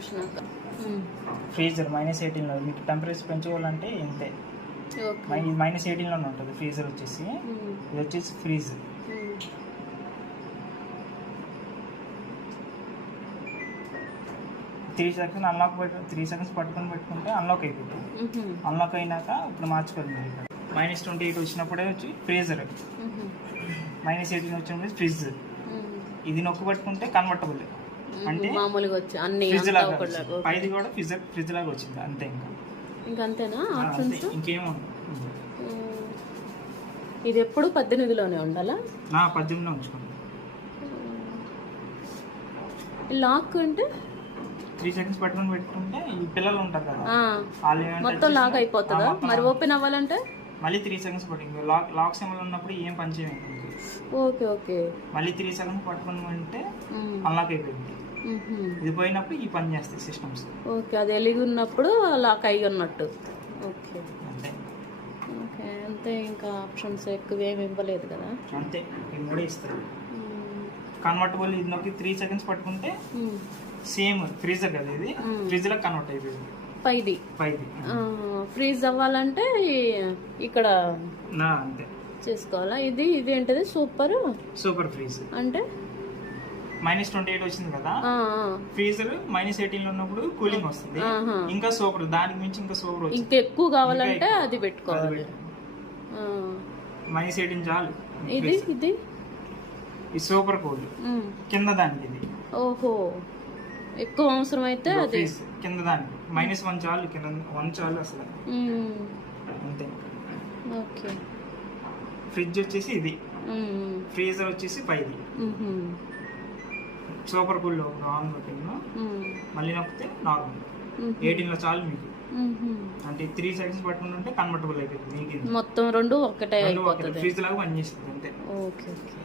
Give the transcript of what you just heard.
వచ్చినాక. ఫ్రీజర్ -18లో మీకు టెంపరేచర్ పెంచుకోవాలంటే ఇంతే. -18లోనే ఉంటుంది ఫ్రీజర్ వచ్చేసి. ఇది వచ్చేసి ఫ్రీజ్. 3 సెకండ్స్ అన్లాక్ 3 సెకండ్స్ పట్టుకొని పెట్టుకుంటే అన్లాక్ అయిపోతుంది. అన్లాక్ అయినాక ఇప్పుడు మార్చుకోవాలి. ఇక్కడ -28 వచ్చినప్పుడే వచ్చి ఫ్రీజర్, -18 వచ్చినప్పుడు ఫ్రిడ్జ్. ఇది నొక్కి పట్టుకుంటే కన్వర్టబుల్, అంటే మామూలుగా వచ్చి అన్ని పైది కూడా ఫ్రిడ్జ్ లాగా వచ్చింది. అంతే, ఇంకా అంతేనా ఆప్షన్స్? ఇంకేముంది. ఇది ఎప్పుడు 18లోనే ఉండాలా? 18లో ఉంచుకోండి. లాక్ అంటే 3 సెకండ్స్ పట్టుకొని పెట్టుకుంటే ఈ పిల్లలు ఉంటారు కదా, మొత్తం లాక్ అయిపోతుందా? మరి ఓపెన్ అవ్వాలంటే మళ్ళీ 3 సెకండ్స్ పట్టుకుంది. లాక్ సింబల్ ఉన్నప్పుడు ఏం పని చేయండి. Okay okay. మళ్ళీ 3 సెకండ్స్ పట్టుకొని ఉంటే అన్లాక్ అయిపోయింది. ఇది పోయినప్పుడు ఈ పని చేస్తాయి సిస్టమ్స్. ఓకే, అది ఎలిగి ఉన్నప్పుడు లాక్ అయ్యి ఉన్నట్టు. ఓకే అంతే. ఓకే అంతే. ఇంకా ఆప్షన్స్ ఎక్కువ ఏమి ఇవ్వలేదు కదా? అంతే, ఈ మూడే ఇస్తారు. కన్వర్టబుల్ ఇది నొక్కి 3 సెకండ్స్ పట్టుకుంటే సేమ్ ఫ్రీజర్ కదా, ఇది ఫ్రిడ్జ్ లా కన్వర్ట్ అయిపోయింది. పైది ఫ్రీజ్ అవ్వాలంటే ఇక్కడ అంతే చేసుకోవాలా? ఇది ఏంటిది? సూపర్ ఫ్రీజ్ అంటే -28 వచ్చింది కదా, ఫ్రీజర్ -18లో ఉన్నప్పుడు కూలింగ్ వస్తుంది. ఇంకా సూపర్, దానికి మించి ఇంకా సూపర్ వచ్చింది. ఇంకా ఎక్కువ కావాలంటే అది పెట్టుకోవాలి. -18 చాలు. ఇది సూపర్ కూల్ కింద దానికి. ఇది ఓహో, ఎక్కువ అవసరం అయితే అది కింద దానికి -1 చాలు, కింద 1 చాలు అసలు. అంతే. ఓకే. ఫ్రిడ్జ్ వచ్చేసి ఇది, ఫ్రీజర్ వచ్చేసి పైది. సూపర్ కూల్ ఆన్ పెట్టిందో మళ్ళీ నొక్కితే నార్మల్. 18లో చాలు మీకు. అంటే 3 సెకండ్స్ పట్టుకుంటే కన్వర్టబుల్ అయిపోతుంది. మీకు మొత్తం రెండు ఒకటే అయిపోతుంది, ఫ్రిడ్జ్ లాగా పనిచేస్తుంది. అంతే. Okay okay.